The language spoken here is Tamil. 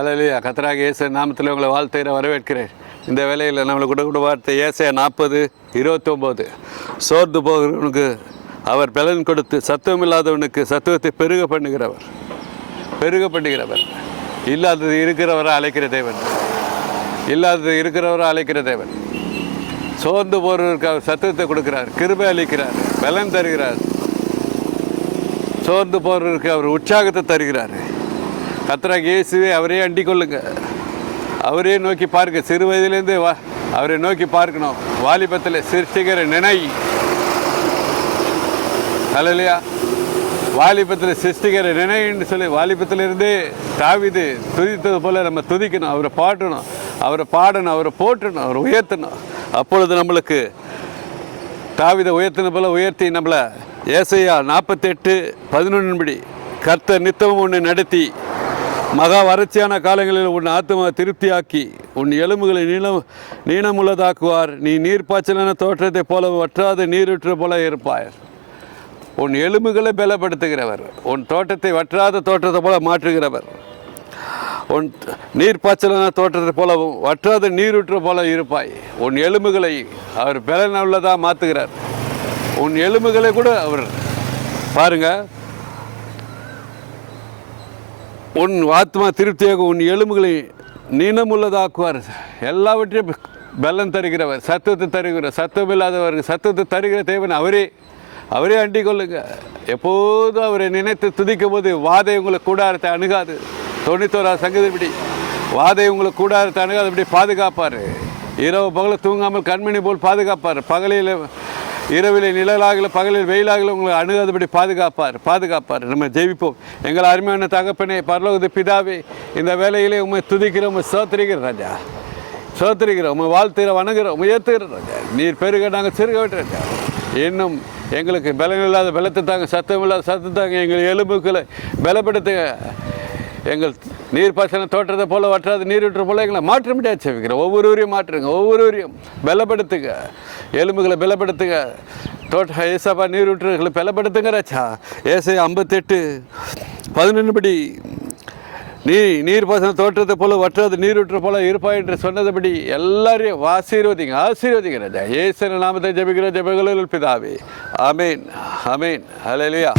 ஹல்லேலூயா. கர்த்தராகிய இயேசு நாமத்தில் உங்களை வாழ்த்துகிற வரவேற்கிறேன். இந்த வேளையில் நம்மளுக்கு கொடுக்க வார்த்தை ஏசாயா 40:29. சோர்ந்து போகிறவனுக்கு அவர் பலன் கொடுத்து சத்துவமில்லாதவனுக்கு சத்துவத்தை பெருக பண்ணுகிறவர். இல்லாதது இருக்கிறவரை அழைக்கிற தேவன். சோர்ந்து போகிறவருக்கு அவர் சத்துவத்தை கொடுக்கிறார், கிருபை அளிக்கிறார், பலன் தருகிறார். சோர்ந்து போகிறவருக்கு அவர் உற்சாகத்தை தருகிறார். கர்த்தராகிய இயேசுவை அவரே அண்டிக் கொள்ளுங்க, அவரே நோக்கி பார்க்க. சிறு வயதிலேருந்து அவரை நோக்கி பார்க்கணும். வாலிபத்தில் சிருஷ்டிக்கிற நினை, ஹல்லேலூயா, வாலிபத்தில் சிருஷ்டிக்கிற நினைன்னு சொல்லி வாலிபத்திலிருந்தே தாவீது துதித்தது போல் நம்ம துதிக்கணும், அவரை பாடணும், அவரை போற்றணும், அவரை உயர்த்தணும். அப்பொழுது நம்மளுக்கு தாவீதை உயர்த்தின போல உயர்த்தி நம்மளை ஏசாயா 48:11 கர்த்தர் நித்தமும் உன்னை நடத்தி மகா வறட்சியான காலங்களில் உன் ஆத்மா திருப்தியாக்கி உன் எலும்புகளை நீளமுள்ளதாக்குவார். நீ நீர்ப்பாய்ச்சலான தோற்றத்தை போல வற்றாத நீரூற்று போல இருப்பாய். உன் எலும்புகளை பலப்படுத்துகிறவர், உன் தோட்டத்தை வற்றாத தோற்றத்தை போல மாற்றுகிறவர். உன் நீர்ப்பாய்ச்சலான தோற்றத்தை போலவும் வற்றாத நீரூற்று போல இருப்பாய். உன் எலும்புகளை அவர் பலனுள்ளதாக மாற்றுகிறார். உன் எலும்புகளை கூட அவர் பாருங்க, உன் ஆத்மா திருப்தியாக உன் எலும்புகளை நீளமுள்ளதாக்குவார். எல்லாவற்றையும் பலன் தருகிறவர், சத்துவத்தை தருகிறவர். சத்துவம் இல்லாதவருக்கு சத்துவத்தை தருகிற தேவன் அவரே அண்டிக் கொள்ளுங்க. எப்போதும் அவரை நினைத்து துதிக்கும் போது வாதை உங்களுக்கு கூடாரத்தை அணுகாது. 91 சங்கீதப்படி வாதை உங்களுக்கு கூடாரத்தை அணுகாதபடி பாதுகாப்பார். இரவு பகலில் தூங்காமல் கண்மணி போல் பாதுகாப்பார். இரவில் நிழலாகல பகலில் வெயிலாகல உங்களை அணுகாதபடி பாதுகாப்பார். நம்ம ஜெயிப்போம். எங்கள் அருமையான தகப்பனே, பரலோக பிதாவே, இந்த வேலையிலே உண்மை துதிக்கிறோம், சோத்திரிக்கிறோம் ராஜா, சோத்திரிக்கிறோம், உண்மை வாழ்த்துகிற வணங்குகிறோம், உயர்த்துகிறோம் ராஜா. நீர் பெருக நாங்கள் சிறுக விட்டு ராஜா. இன்னும் எங்களுக்கு பலம் இல்லாத பலத்தை தாங்க, சத்தம் இல்லாத சத்தம் தாங்க. எங்கள் எலும்புகளை பலப்படுத்துங்க. எங்கள் நீர்ப்பாசன தோற்றத்தை போல வற்றாத நீரூற்று போல எங்களை மாற்ற முடியாது செவிக்கிறோம். ஒவ்வொருவரையும் மாற்றுங்க, ஒவ்வொருவரையும் பலப்படுத்துங்க, எலும்புகளை பலப்படுத்துங்க. ஏசாப்பா நீரூற்றுகளை பலப்படுத்துங்க ராஜா. ஏசாயா 58:11 நீர்ப்பாசன தோற்றத்தை போல வற்றாத நீரூற்று போல இருப்பாய் என்று சொன்னதுபடி எல்லாரையும் ஆசீர்வதிங்க ராஜா. இயேசு நாமத்தை ஜெபிக்கிற ஜெபங்களில் பிதாவே, ஆமேன். ஹல்லேலூயா.